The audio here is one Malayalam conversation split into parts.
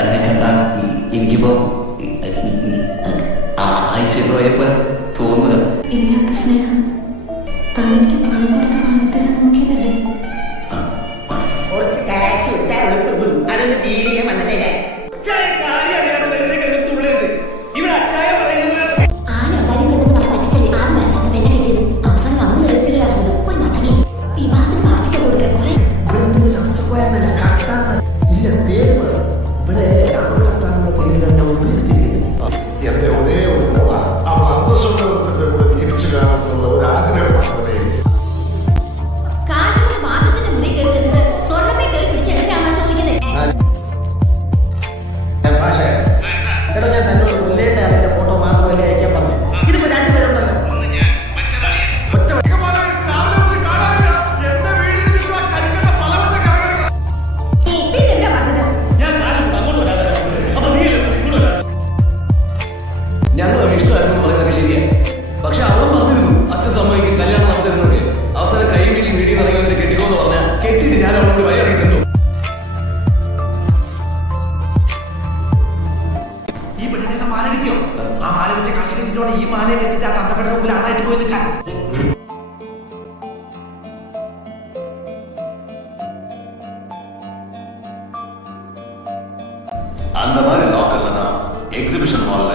തന്നെ കണ്ട എനിക്കിപ്പോ ഐശ്വര്യപ്പോ തോന്നുന്നു ഇല്ലാത്ത സ്നേഹം. താൻ എനിക്ക് പണം കൊടുത്ത് വാങ്ങിത്തരാൻ നോക്കിയതല്ലേ? കുറച്ച് കാശ് കൊടുത്താൽ അതൊന്ന് ഡീൽ ചെയ്യാൻ വന്നതേ. ആന ഉണ്ടായി മടങ്ങി വിവാഹത്തിന് പാർട്ടിക്ക് കൊടുക്കാൻ കുറെ എന്റെ ഒരേ ഒരു മോള അവൾ അന്തസ്സുള്ളവരുടെ കൂടെ ജീവിച്ചു കാണാനുള്ള ഒരു ആഗ്രഹമാണ് പക്ഷേ എടാ ഞാൻ തന്നോട് മുല്ലേട്ട് അതിന്റെ മാല വെച്ച കാശ് കിട്ടിയോടെ ഈ മാല കെട്ടിട്ട് ആ തത്തപ്പയുടെ മുമ്പിൽ ആണായിട്ട് പോയി നിൽക്കാൻ அந்த மாதிரி லாக்கர்ல தான் எக்ஸிபிஷன் ஹால்ல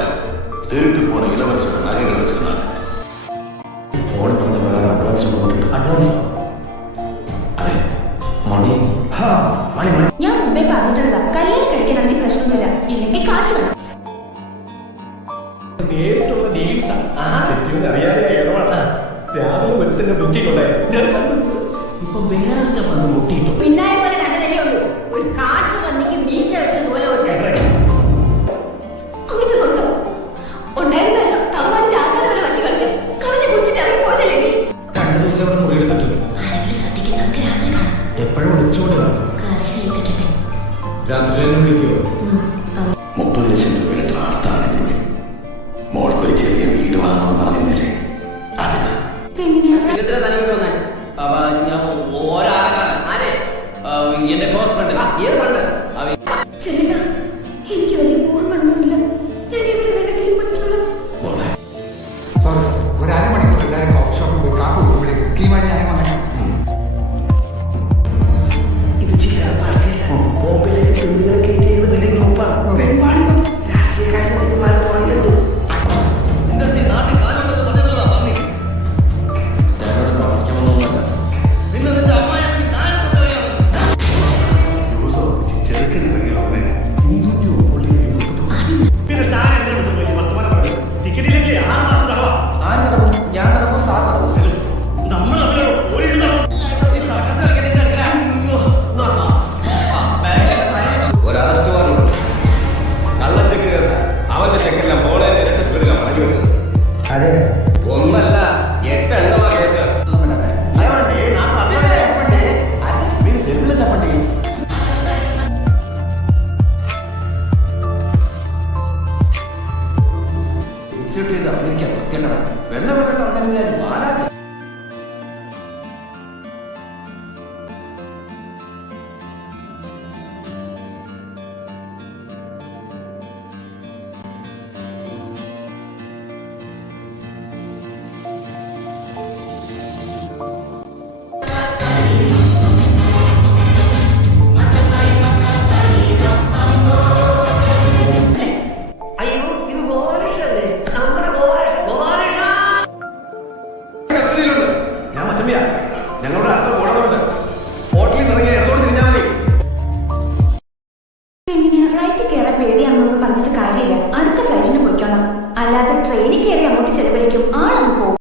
திருட்டு போன இளவரசோட நகைகள் வச்சிருந்தாங்க ഫോണിൽ പറഞ്ഞ പ്രകാരം അഡ്വാൻസ് കൊടുത്തിട്ട് അഡ്വാൻസ് അതെ മണി ഹാ മണി മണി ഞാൻ മുമ്പേ പറഞ്ഞിട്ടുള്ളതാ കല്യാണം കഴിക്കാനാണെങ്കിൽ പ്രശ്നമൊന്നുമില്ല ഇല്ലെങ്കിൽ കാശ് വേണം നേരിട്ടുള്ള ഡീൽസാ ആ തെറ്റിയൊന്നും അറിയാതെ ഇടപാടാ രാവിലെ ഒരുത്തിന്റെ ബുക്കിംഗ് ഉണ്ടായി ഞാൻ കണ്ടു. ഇപ്പൊ വേറെ വന്ന് മുട്ടിയിട്ടു. കണ്ടതല്ലേ ഉള്ളൂ. ഒരു കാറ്റ് വന്നെങ്കിൽ വീശ വെച്ചതുപോലെ ഒരു അങ്ങനെ കൊണ്ടോ ഉണ്ടായിരുന്നല്ലോ തവണ ആധാരം വരെ വെച്ച് കളിച്ച് കളഞ്ഞു കുടിച്ചിട്ട് ഇറങ്ങി പോയതല്ലേ നീ? രണ്ടു ദിവസം ഇവിടെ മുറിയെടുത്തിട്ട് ആരെങ്കിലും ശ്രദ്ധിക്കുന്ന നമുക്ക് രാത്രി എപ്പോഴും വിളിച്ചോണ്ട് രാത്രി തന്നെ വിളിക്കുമോ ഇൻസ്റ്റിറ്റ്യൂട്ട് ചെയ്ത് അറിഞ്ഞിരിക്കാൻ പ്രത്യേകത വെള്ളം വെള്ളം ഞാൻ മാലാക്കി you have liked to